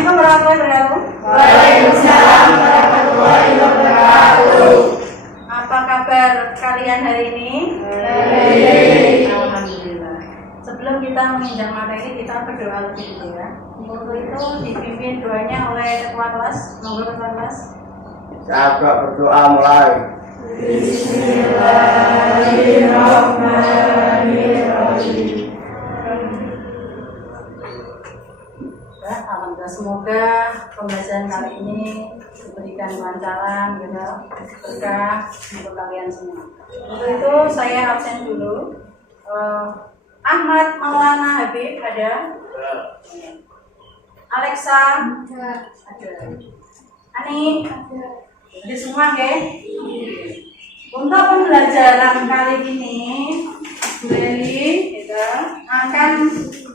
Assalamualaikum warahmatullahi wabarakatuh. Waalaikumsalam warahmatullahi wabarakatuh. Apa kabar kalian hari ini? Baik. Alhamdulillah. Sebelum kita meninjau materi, kita berdoa lebih dulu ya. Untuk itu dipimpin doanya oleh ketua kelas. Monggo ketua kelas. Sahabat berdoa mulai. Bismillahirrahmanirrahim. Alhamdulillah, semoga pembelajaran kali ini diberikan kelancaran, berkah untuk kalian semua. Untuk itu saya absen dulu. Ahmad Maulana Habib ada? Alexa ada. Ani ada semua ke? Untuk pembelajaran kali ini Bu Leli akan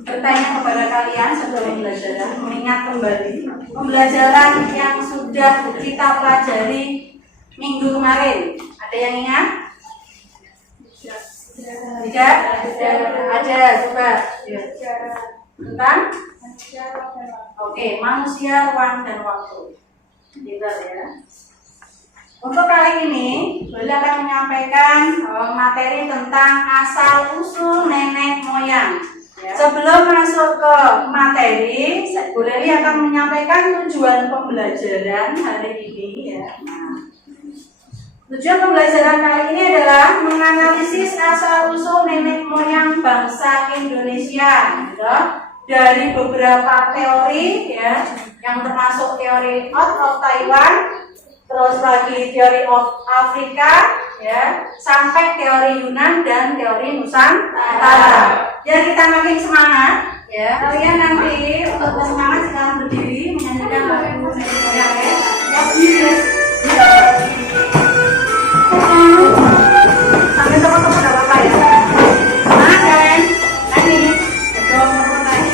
bertanya kepada kalian sebelum pembelajaran, mengingat kembali pembelajaran yang sudah kita pelajari minggu kemarin. Ada yang ingat? Tidak? Ada, coba. Tentang? Oke, manusia, ruang, dan waktu. Gitu ya. Untuk kali ini, Beli akan menyampaikan materi tentang asal-usul nenek moyang. Sebelum masuk ke materi, Bu Leli akan menyampaikan tujuan pembelajaran hari ini. Ya. Nah, tujuan pembelajaran kali ini adalah menganalisis asal-usul nenek moyang bangsa Indonesia, gitu, dari beberapa teori, ya, yang termasuk teori out of Taiwan. Terus lagi teori of Afrika, ya, sampai teori Yunan dan teori Nusantara. Biar kita makin semangat, ya. Kalian nanti untuk semangat sekarang berdiri menyanyikan lagu nenek moyang, ya. Sambil teman-teman gak apa-apa ya. Semangat kalian. Nani, betul teman-teman.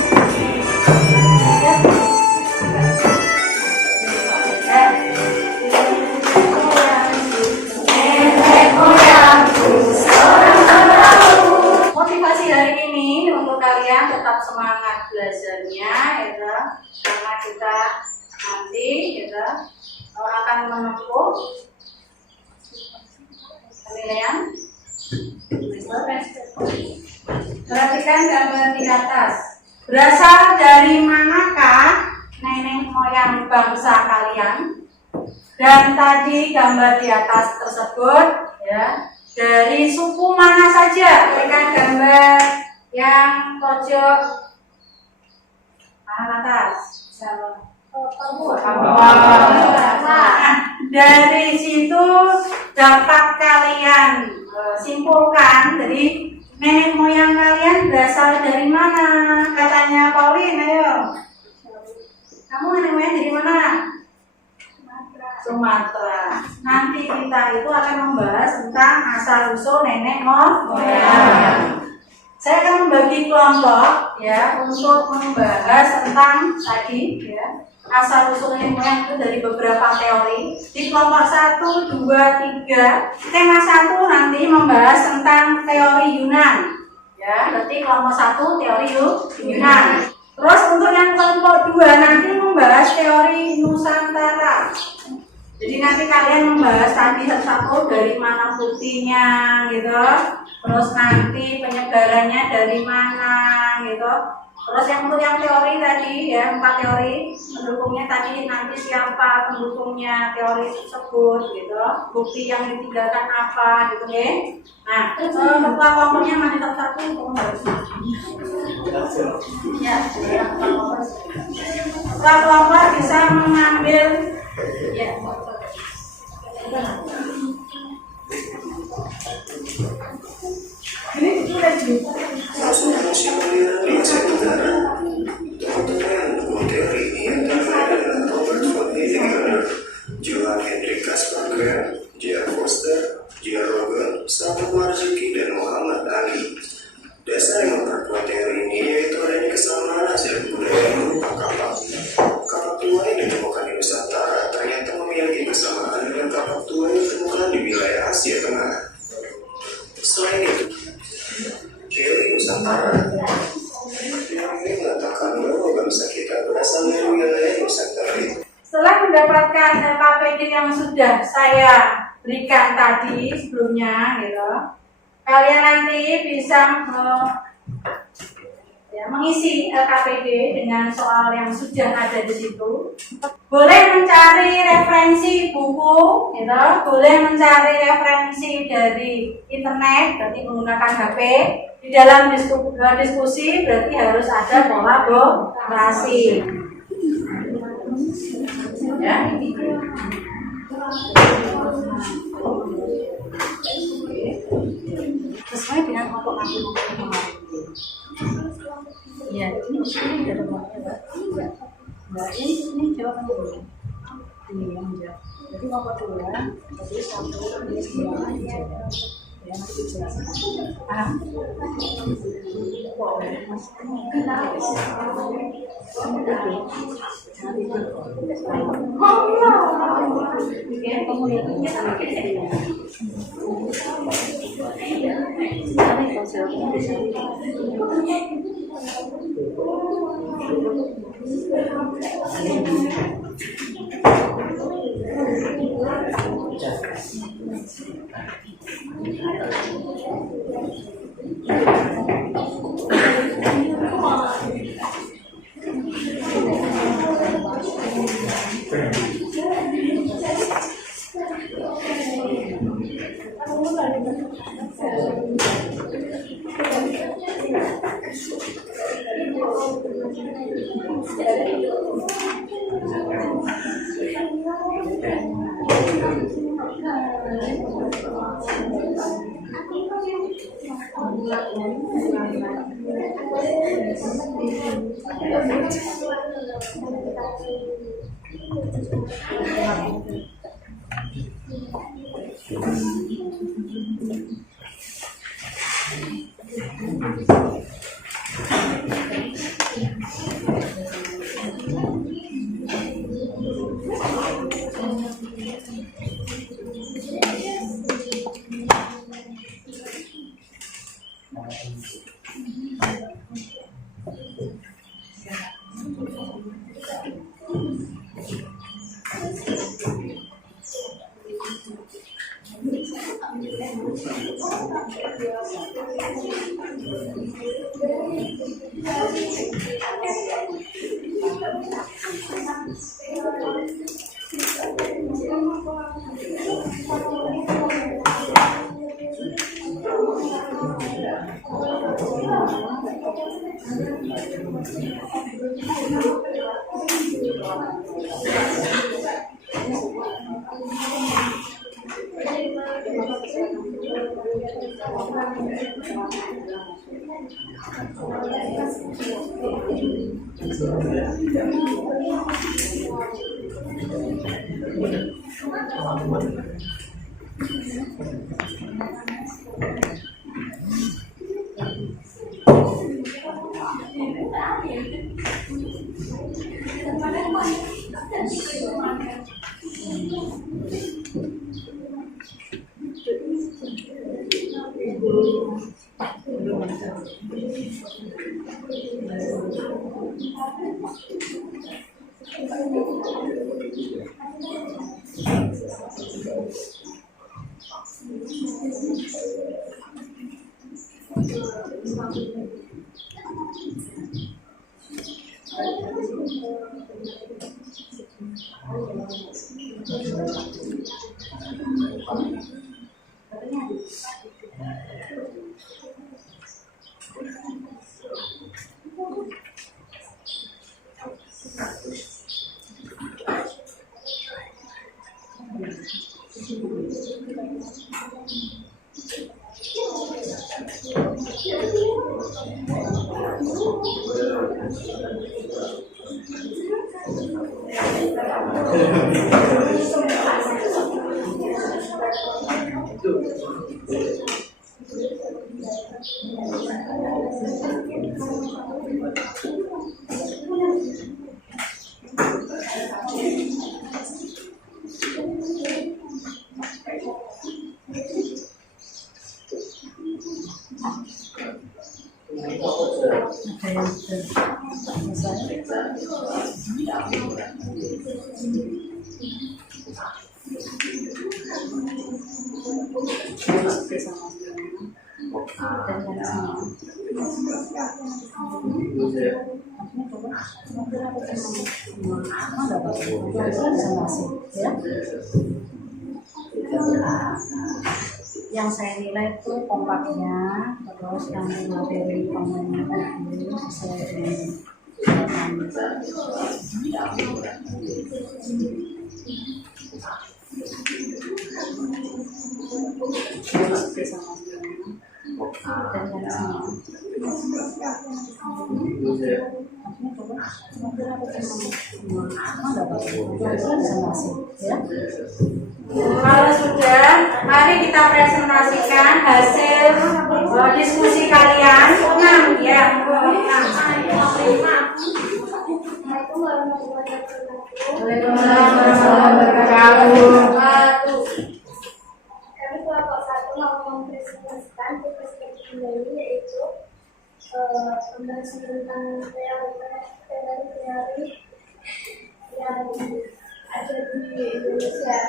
Motivasi hari ini untuk kalian tetap semangat belajarnya, ya, karena kita nanti, ya, akan menempuh penilaian. Perhatikan gambar di atas. Berasal dari manakah nenek moyang bangsa kalian? Dan tadi gambar di atas tersebut, ya, dari suku mana saja? Berikan gambar yang pojok kanan atas. Nah, dari situ dapat kalian simpulkan, jadi nenek moyang kalian berasal dari mana? Katanya Pauline, ayo. Kamu nenek moyang dari mana? Sumatera. Nanti kita itu akan membahas tentang asal-usul nenek moyang. Saya akan membagi kelompok, ya, untuk membahas tentang tadi, ya, asal-usul nenek moyang itu dari beberapa teori. Di kelompok 1, 2, 3, tema 1 nanti membahas tentang teori Yunan. Ya, berarti kelompok 1 teori Yunan. Terus untuk yang kelompok 2 nanti membahas teori Nusantara. Jadi nanti kalian membahas tadi satu-satu dari mana buktinya, gitu. Terus nanti penyebarannya dari mana, gitu. Terus yang untuk yang teori tadi, ya, 4 teori pendukungnya tadi, nanti siapa pendukungnya teori tersebut, gitu. Bukti yang ditinggalkan apa, gitu, ya. Nah, ketua kelompoknya masih satu untuk membahas. Ya, ketua kelompok bisa mengambil, ya. Masuk musim pemilihan di Asia Tenggara. Teman-teman, dua teori ini antara adalah Robert von Heidegger, Johann Hendrik Asperger, J.R. Foster, J.R. Rogan, Samuel Marzuki, dan Muhammad Ali. Dasar yang memperkuat teori ini yaitu adanya kesamaan hasil budaya yang berupa kapak. Kapak tua yang ditemukan di Nusantara ternyata memiliki kesamaan dengan kapak tua yang ditemukan di wilayah Asia Tengah. Selain itu, teori Nusantara yang ini mengatakan bahwa bangsa kita berasal dari wilayah Nusantara itu. Setelah mendapatkan KPD yang sudah saya berikan tadi sebelumnya, gitu, kalian nanti bisa mengisi LKPD dengan soal yang sudah ada di situ. Boleh mencari referensi buku, gitu, boleh mencari referensi dari internet, berarti menggunakan HP. Di dalam diskusi berarti harus ada kolaborasi. Ya. Sesuai dengan kelompok kemarin. Ya, ini ada kelompoknya, Mbak. Mbak, ini jawaban dulu. Ini yang jawab. Jadi kelompok 2, jadi 1, ini 9, ya nanti dijelaskan. Paham? Yang saya nilai itu kompaknya, terus yang materi pemainnya tadi sesuai dengan Kalau sudah, mari kita presentasikan hasil diskusi kalian. 6 ya, 6. Waalaikumsalam warahmatullahi wabarakatuh. Kami kelompok 1 mau mempresentasikan tugas kami yaitu pembahasan tentang teori-teori yang ada di Indonesia.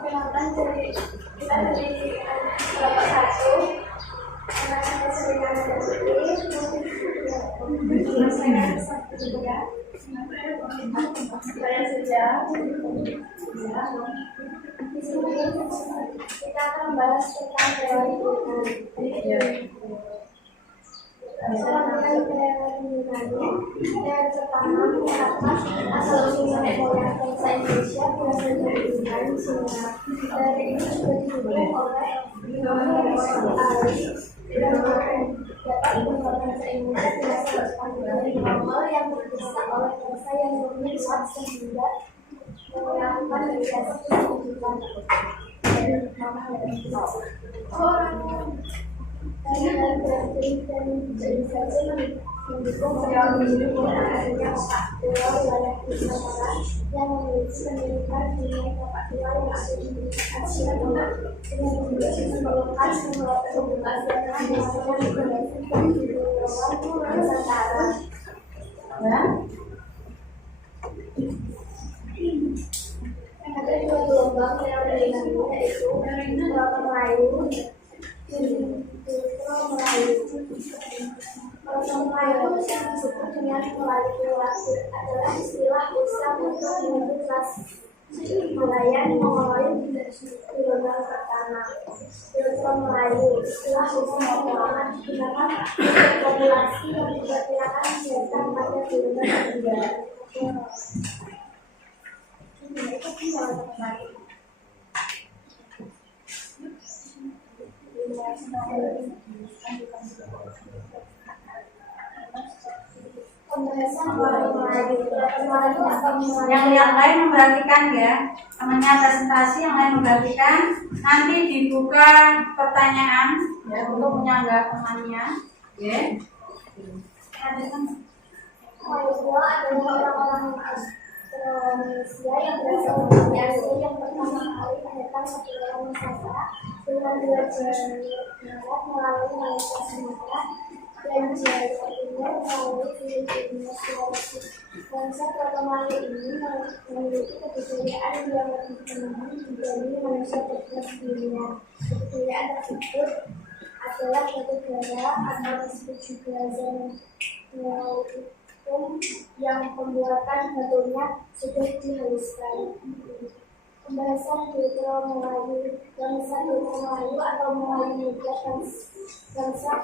Perkenalkan kita dari kelompok 1. Saya sering ada di sini kita akan membahas tentang teori yang pertama mengatakan asal-usul pola bangsa Indonesia berasal dari Yunan Cina. Dari ini sudah didukung oleh dapat membuat bangsa Indonesia berasal dari awal yang berpisah oleh bangsa yang bermisah sehingga melakukan migrasi kehidupan. Mendukung adanya 4 pulau wilayah Nusantara yang memiliki pendidikan nilai 4 pulau yang ada di Asia Tenggara dengan memerlukan semua hubungan dengan integrasi kepulauan Nusantara. Ada 2 gelombang teori yaitu Pulau Melayu. Kalau Melayu yang disebut dengan Melayu Klasik adalah istilah Islam untuk menyebut kelas nelayan Mongoloid di gelombang pertama. Filter Melayu istilah Islam Mongoloid digunakan untuk populasi yang diperkirakan datang pada gelombang kedua. Yang lain memperhatikan ya, temannya presentasi, yang lain memperhatikan. Nanti dibuka pertanyaan ya untuk menyanggah temannya. Ya. Kedua adalah orang-orang Indonesia yang berasal dari Asia yang pertama kali mendatang ke Pulau Nusantara dengan 2 jalur darat melalui Malaysia Sumatera dan jalur timur melalui Filipina Sulawesi. Bangsa pertama ini memiliki kebudayaan yang lebih tenang dibanding manusia terdekat dunia. Kebudayaan tersebut adalah batubara atau disebut juga Neolitikum yang pembuatan batunya sudah dihaluskan. Pembahasan Filter Melayu. Bangsa Filter Melayu atau Melayu Muda bangsa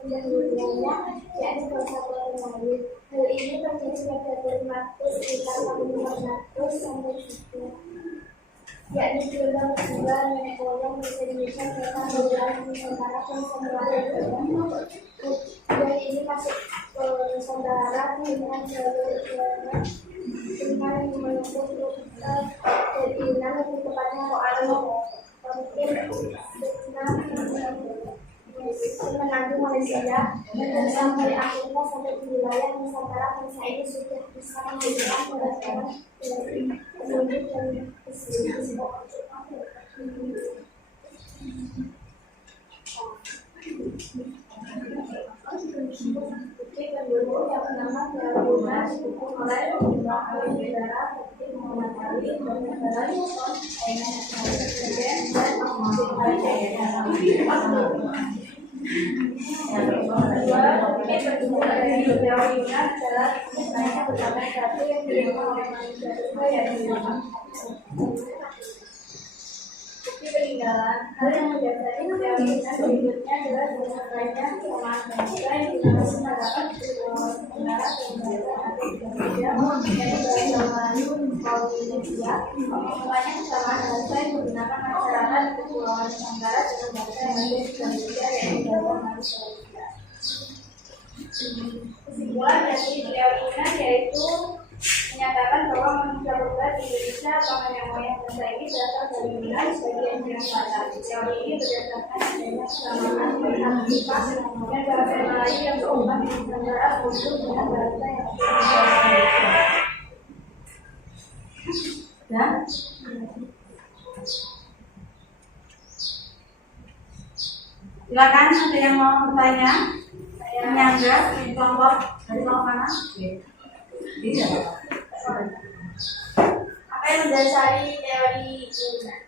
pendahuluannya yakni bangsa Melayu. Hal ini terjadi pada Dermatis sekitar tahun 500 sampai 3, yakni gelombang kedua nenek moyang bahasa Indonesia datang dari Nusantara ke Nusantara. Budaya ini masuk ke Nusantara dengan jalur dengan menempuh dari Yunan, lebih tepatnya Roano. menantu Malaysia dan sampai akhirnya sampai di wilayah Nusantara bangsa ini sudah bisa menghasilkan pembelajaran penduduk dan kesehatan. Bukti penduduk yang bernama Tionghoa didukung oleh 5 kali negara seperti Muhammad Ali, negara Jepang, China, Presiden, dan Bukti penduduk dari Tionghoa adalah sebenarnya berbagai satu yang diterima oleh manusia juga yaitu bukti peninggalan. Hal yang mendasari teori berikutnya adalah disampaikan kesamaan bangsa yang digunakan terhadap kepulauan Nusantara dan bahasa Indonesia yaitu bahasa Melayu Polinesia. Makanya kesamaan bahasa yang digunakan masyarakat kepulauan Nusantara dengan bahasa yang ada di Indonesia yaitu bahasa Malaysia. Kesimpulan dari teori ini yaitu menyatakan bahwa manusia purba di Indonesia atau nenek moyang bangsa ini berasal dari Yunan sebagian yang selatan. Teori ini berdasarkan adanya kesamaan aktivitas dan bahasa Melayu yang berubah di Nusantara untuk dengan bahasa yang Ya. Silakan ada yang mau bertanya, menyanggah di kelompok dari kelompok mana? Iya. apa yang mendasari teori Yunan?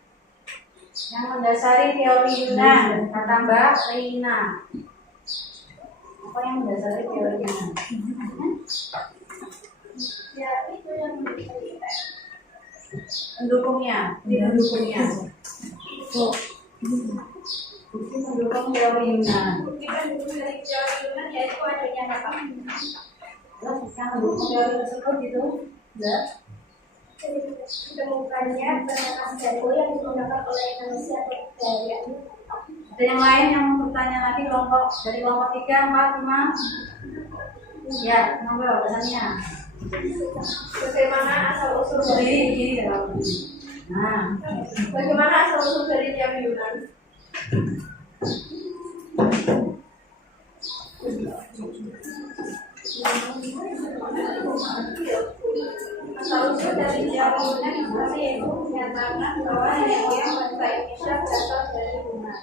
Yang mendasari teori Yunan, kata Mbak Reina. Apa yang mendasari teori Yunan? Ya itu yang mendasari Pendukungnya, pendukungnya. Bukti mendukung teori Yunan. bukti pendukung dari teori Yunan yaitu adanya apa? Yang mendukung teori tersebut itu, ya. Ditemukannya bernapas jago yang digunakan oleh manusia budaya. Ada yang lain yang mau bertanya lagi kelompok dari kelompok 3, 4, 5? Ya, monggo pesannya. Bagaimana asal usul Begini ya. Nah, Bagaimana asal usul dari teori Yunan? Asal usul dari teori Yunan yang pertama yaitu menyatakan bahwa nenek moyang bangsa Indonesia berasal dari Yunan.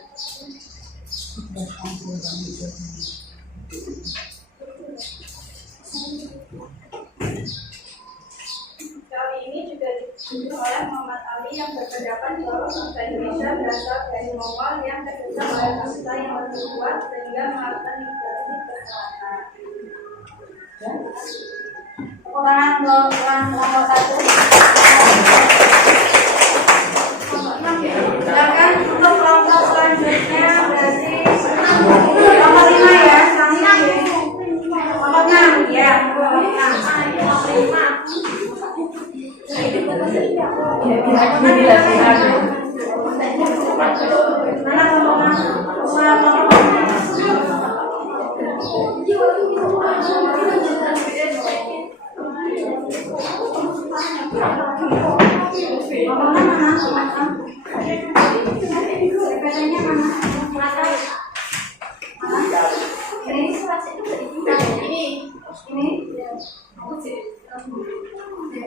Teori ini juga didukung oleh Muhammad Ali yang berpendapat bahwa bangsa Indonesia berasal dari Mongol yang terdesak oleh bangsa yang lebih kuat sehingga melakukan migrasi ke selatan. tepuk tangan untuk kelompok 1. Silakan untuk kelompok selanjutnya berarti kelompok 5 ya, selanjutnya kelompok 6 ya, kelompok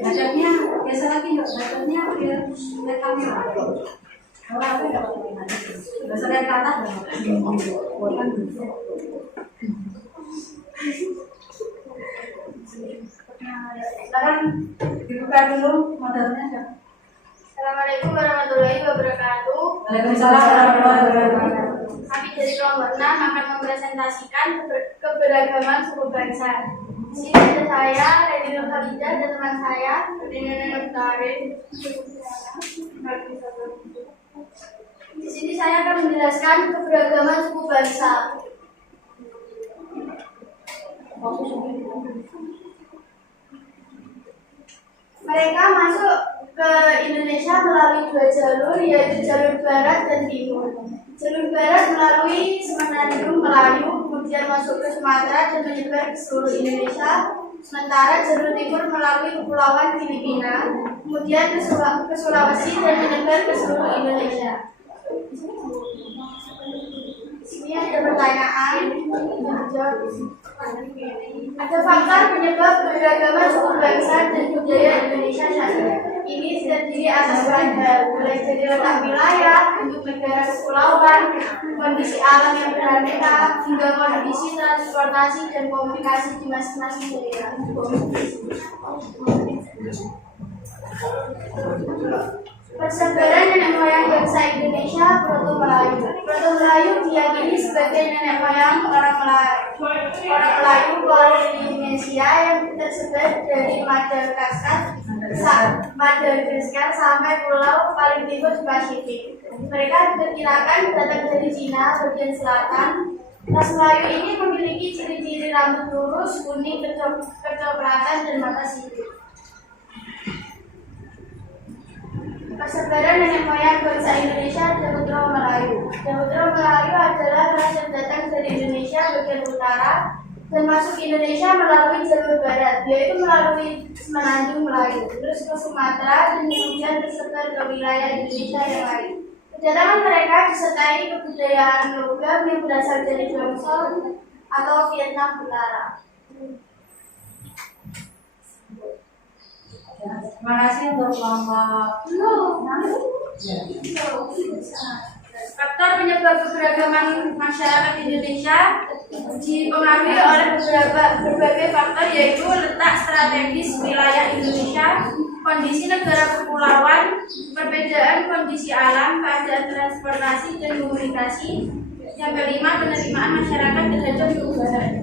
Bacanya biasa lagi yuk, bacanya biar lihat kamera. Kalau apa enggak pakai biasa lihat ke atas Silakan dibuka dulu materinya ya. Assalamualaikum warahmatullahi wabarakatuh. Waalaikumsalam warahmatullahi wabarakatuh. Kami dari kelompok 6 akan mempresentasikan keberagaman suku bangsa. Di sini ada saya, Lady Nurhalidah, dan teman saya, Nina Nurtarin. Di sini saya akan menjelaskan keberagaman suku bangsa. Mereka masuk ke Indonesia melalui 2 jalur, yaitu jalur barat dan timur. Jalur barat melalui Semenanjung Melayu, kemudian masuk ke Sumatera dan menyebar ke seluruh Indonesia. Sementara jalur timur melalui Kepulauan Filipina, kemudian ke Sulawesi dan menyebar ke seluruh Indonesia. Ini ada pertanyaan. Ada faktor penyebab keberagaman suku bangsa dan budaya Indonesia saat ini terdiri atas bahan mulai dari letak wilayah, bentuk negara kepulauan, kondisi alam yang beraneka, hingga kondisi transportasi dan komunikasi di masing-masing daerah. Persebaran nenek moyang bangsa Indonesia Proto Melayu. Proto Melayu diyakini sebagai nenek moyang orang Melayu Polinesia yang tersebar dari Madagaskar sampai pulau paling timur di Pasifik. Mereka diperkirakan datang dari Cina bagian selatan. Ras Melayu ini memiliki ciri-ciri rambut lurus, kuning, kecoklatan, dan mata sipit. Persebaran nenek moyang bangsa Indonesia Dahudra Melayu. Dahudra Melayu adalah ras yang datang dari Indonesia bagian utara dan masuk Indonesia melalui jalur barat, yaitu melalui Semenanjung Melayu, terus ke Sumatera dan kemudian tersebar ke wilayah Indonesia yang lain. Kedatangan mereka disertai kebudayaan logam yang berasal dari Tiongkok atau Vietnam Utara. Terima kasih untuk kelompok. Faktor penyebab keberagaman masyarakat Indonesia dipengaruhi oleh berbagai faktor, yaitu letak strategis wilayah Indonesia, kondisi negara kepulauan, perbedaan kondisi alam, keadaan transportasi dan komunikasi. Yang kelima, penerimaan masyarakat terhadap perubahan.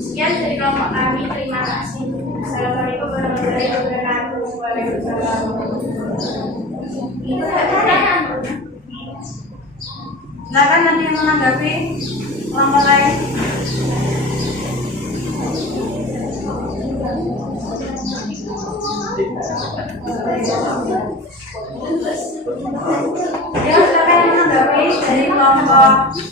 Sekian dari kelompok kami. Terima kasih. Assalamualaikum warahmatullahi wabarakatuh. Waalaikumsalam. Silakan nanti yang menanggapi kelompok lain. Ya, silakan yang menanggapi dari kelompok 6.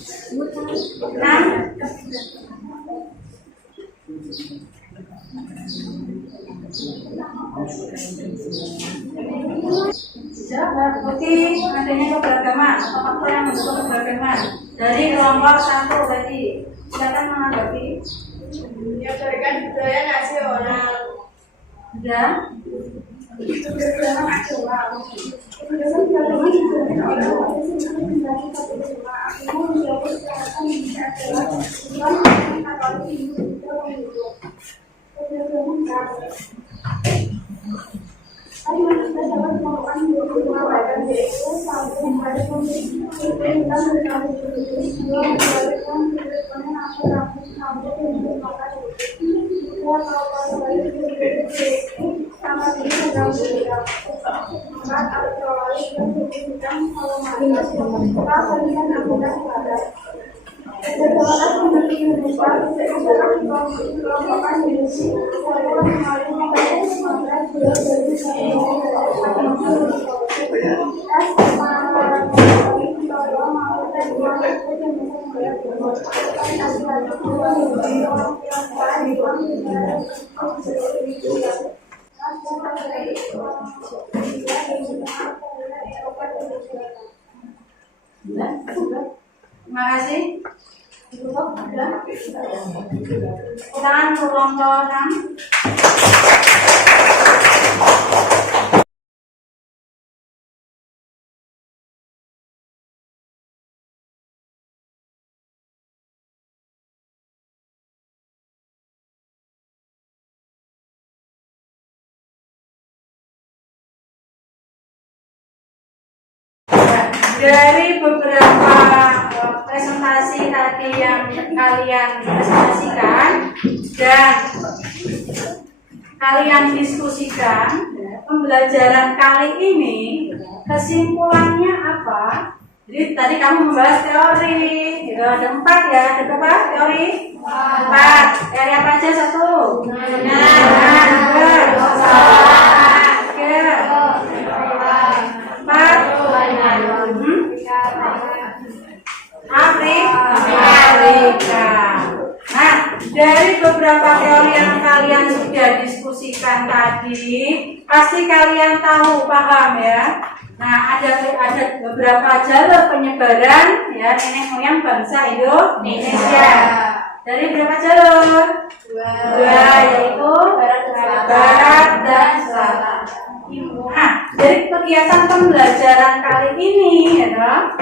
Putih adanya keberagaman atau faktor yang mendukung keberagaman dari kelompok 1 tadi. Silakan menanggapi. Berdasarkan budaya nasional. Ya. Terima kasih. Silakan kelompok 6. Dari beberapa presentasi tadi yang kalian presentasikan dan kalian diskusikan, pembelajaran kali ini kesimpulannya apa? Jadi tadi kamu membahas teori, ada 4 ya, ada berapa teori? 4. Teori apa aja? 1. Benar. 2. 3. 4. Afrika. Nah, dari beberapa teori yang kalian sudah diskusikan tadi, pasti kalian tahu, paham ya? Nah, ada beberapa jalur penyebaran ya nenek moyang bangsa Indonesia. Dari berapa jalur? Dua, yaitu barat dan selatan. Nah, dari kegiatan pembelajaran kali ini, ya,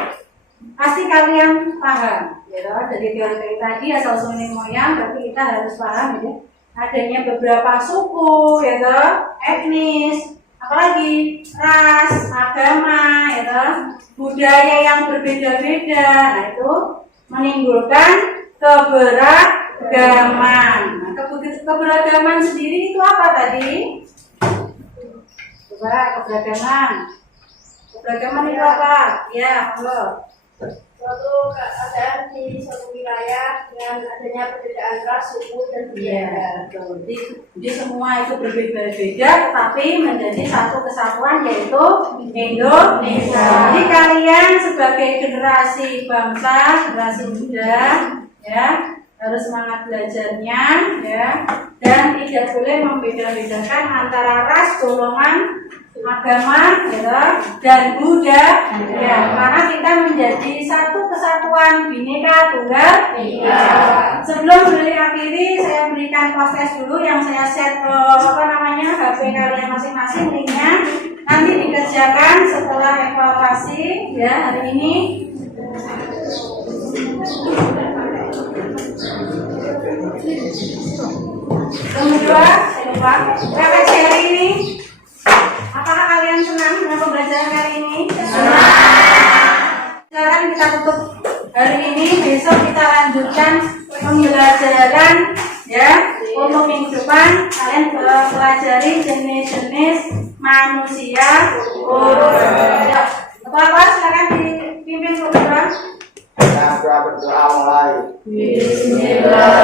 pasti kalian paham, ya. Dari teori tadi asal usul nenek moyang, berarti kita harus paham, ya. Adanya beberapa suku, ya, etnis, apalagi ras, agama, ya, budaya yang berbeda-beda. Nah, itu menimbulkan keberagaman. Nah, keberagaman sendiri itu apa tadi? Coba keberagaman. Keberagaman itu apa? Ya, halo. Suatu keadaan di suatu wilayah dengan adanya perbedaan ras, suku, dan budaya. Iya, betul. Jadi semua itu berbeda-beda, tetapi menjadi satu kesatuan yaitu Indonesia. Jadi kalian sebagai generasi bangsa, generasi muda, ya, harus semangat belajarnya, ya, dan tidak boleh membeda-bedakan antara ras, golongan, agama, ya, dan budaya, ya, karena kita menjadi satu kesatuan Bhinneka Tunggal Ika. Sebelum akhiri, saya berikan kelas tes dulu yang saya set ke HP kalian masing-masing linknya. Nanti dikerjakan setelah evaluasi, ya, hari ini. Kedua, saya lupa, refleksi hari ini. Apakah kalian senang dengan pembelajaran hari ini? Senang. Sekarang kita tutup hari ini, besok kita lanjutkan pembelajaran, ya. Untuk minggu depan kalian pelajari jenis-jenis manusia urut. Kepala kelas silakan dipimpin berdoa. Berdoa mulai. Bismillah.